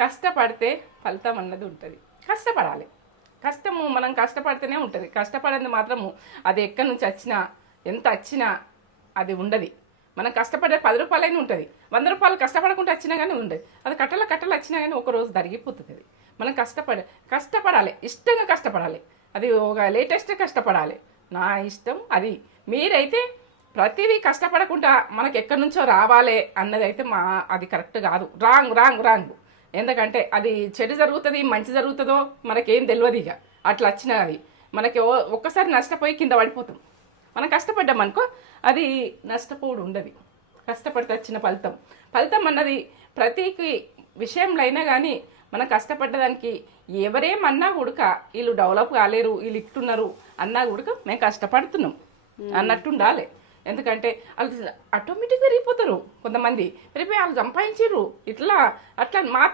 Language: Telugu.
కష్టపడితే ఫలితం అన్నది ఉంటుంది. కష్టపడాలి. కష్టము మనం కష్టపడితేనే ఉంటుంది. కష్టపడింది మాత్రము అది ఎక్కడి నుంచి వచ్చినా ఎంత వచ్చినా అది ఉండదు. మనం కష్టపడే 10 రూపాయలైనా ఉంటుంది, 100 రూపాయలు కష్టపడకుండా వచ్చినా కానీ ఉండదు. అది కట్టలు వచ్చినా కానీ ఒకరోజు తరిగిపోతుంది. అది మనం కష్టపడాలి, ఇష్టంగా కష్టపడాలి. అది ఒక లేటెస్ట్ కష్టపడాలి. నా ఇష్టం అది. మీరైతే ప్రతిదీ కష్టపడకుండా మనకు ఎక్కడి నుంచో రావాలి అన్నది అయితే అది కరెక్ట్ కాదు. రాంగ్. ఎందుకంటే అది చెడు జరుగుతుంది, మంచి జరుగుతుందో మనకేం తెలియదు. ఇక అట్లా వచ్చినా అది మనకి ఒక్కసారి నష్టపోయి కింద పడిపోతాం. మనం కష్టపడ్డామనుకో అది నష్టపోడు ఉండదు. కష్టపడితే వచ్చిన ఫలితం అన్నది ప్రతి విషయంలో అయినా కానీ మనం కష్టపడ్డదానికి ఎవరేమన్నా కూడక వీళ్ళు డెవలప్ కాలేరు, వీళ్ళు ఇట్టున్నారు అన్నా కూడక మేము కష్టపడుతున్నాం అన్నట్టు ఉండాలి. ఎందుకంటే వాళ్ళు ఆటోమేటిక్గా పెరిగిపోతారు. కొంతమంది పెరిగిపోయి వాళ్ళు సంపాదించారు ఇట్లా అట్లా మా